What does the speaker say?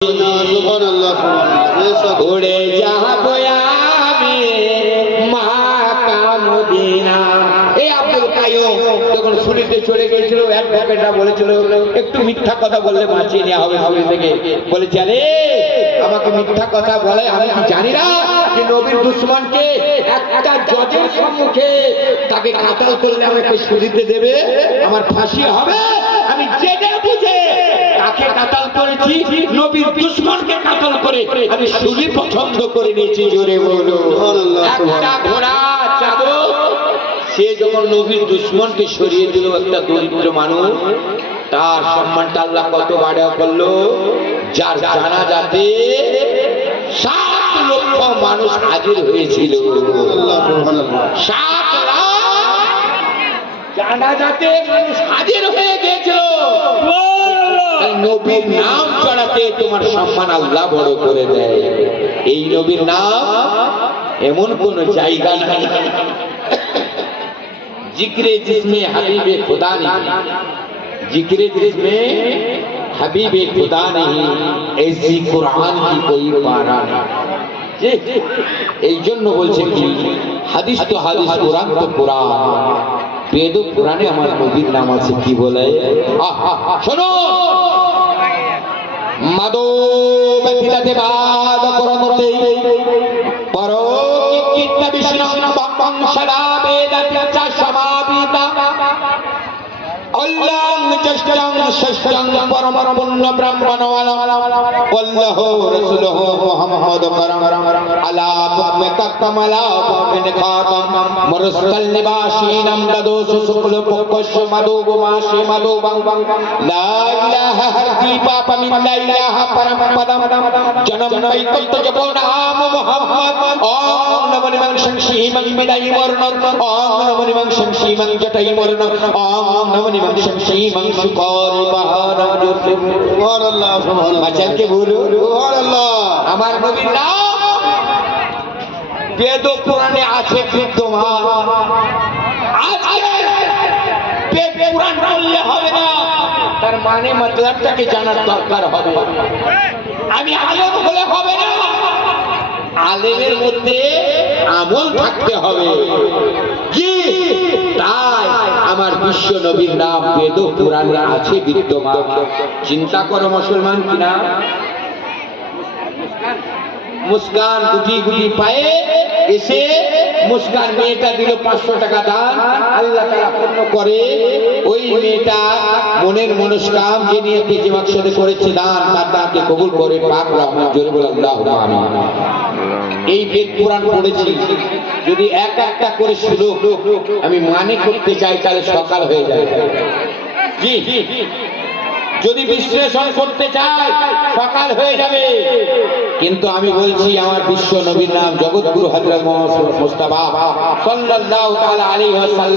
उड़े যাবো আমি মাকা মদিনা। এই আব্দুল কাইয়ুম যখন সুরিতে চলে গিয়েছিল, অ্যাডভোকেটরা বলেছিল একটু মিথ্যা কথা বললে বাঁচিয়ে নেওয়া হবে সুরি থেকে। বলেছে আরে আমাকে মিথ্যা কথা বলে, আমি কি জানি না যে নবীর দুশমনকে একটা জজের সম্মুখে তাকে কাতাল করলে আমাকে সুরিতে দেবে, আমার ফাঁসি হবে। আমি জেনে বুঝে কাকে কাতাল করেছি, নবীর দুশমনকে কাতাল করে আমি সুরি পছন্দ করে নিয়েছি। জোরে বলো। একটা ঘোড়া চাদর সে যখন নবীর দুশমনকে সরিয়ে দিল, একটা দরিদ্র মানুষ, তার সম্মানটা আল্লাহ কত বাড়া করলো। যার জানাজাতে 7 লক্ষ মানুষ হাজির হয়েছিল। 7 লাখ জানাজাতে মানুষ হাজির হয়ে গিয়েছিল। নবীর নাম চড়াতে তোমার সম্মান আল্লাহ বড় করে দেয়। এই নবীর নাম এমন কোন জায়গা নাই जिक्रे जिसमें हबीबे खुदा नहीं, जिक्रे जिसमें हबीबे खुदा नहीं, ऐसी कुरान की कोई पारा नहीं। এই জন্য বলছে কি হাদিস তো হাদিস, কোরআন তো কোরআন। বেদ কোরআনে আমার নবীর নাম আছে। কি বলে শোনো, মাদো ব্যক্তিতে বাদ করতে পরো কিত্তা বিষ্ণু বাক্যং সদা বেদাতি সমাবিতা আল্লাহ চষ্টং ষষ্ঠং পরম পূর্ণ ব্রাহ্মণ আল্লাহু রাসূলুহু মুহাম্মদ করম আলা মুকমিকা কামালা বিন খাতাম মুরসাল নিবাসীনাম দাদোস শুক্ল পক্ষশ মাদুব মাসি মাদুবং লা ইলাহা হরদি পাপ মিন লা ইলাহা পরম পদম জনম বৈকুণ্ঠ জপ নাম মুহাম্মদ ওম নমো নিমং সংসীমং বিদাই বর্ণ ওম নমো নিমং সংসীমং জটাই বর্ণ ওম নমো নিমং সংসীমং সুকরি বাহারং জোসেফ। সুবহানাল্লাহ সুবহানাল্লাহ। বাচ্চাকে বলো সুবহানাল্লাহ। আমার নবীর নাম বেদ পুরাণে আছে বিদ্যমান। আজকে বেদ পুরাণ বললে হবে না, তার মানে মতলবটাকে জানার দরকার হবে। আমি আলেম হলে হবে না, আলেমের মধ্যে আমল থাকতে হবে। কি তাই আমার বিশ্ব নবীর নাম বেদ পুরাণে আছে বিদ্যমান। চিন্তা করো মুসলমান কিনা। মুস্কান গুটি গুটি পায়ে এসে মুস্কান মেয়েটা দিল 500 টাকা দান, আল্লাহ তাআলা পূর্ণ করে। ওই মেয়েটা মনের মনস্কাম যে নিয়তে যে মাকসাদে করেছে দান, তার দানকে কবুল করে পাক রহমান। জোরে বলে আল্লাহুম্মা আমিন। এই বেদ পুরাণ পড়েছি, যদি একটা করে শ্লোক আমি মানে করতে চাই তাহলে সকাল হয়ে যায়। জি, যদি বিশ্লেষণ করতে চাই সকাল হয়ে যাবে। কিন্তু আমি বলছি আমার বিশ্ব নবীর নাম জগৎগুরু হযরত মুহাম্মদ মুস্তাফা সাল্লাল্লাহু তাআলা আলাইহি ওয়াসাল্লাম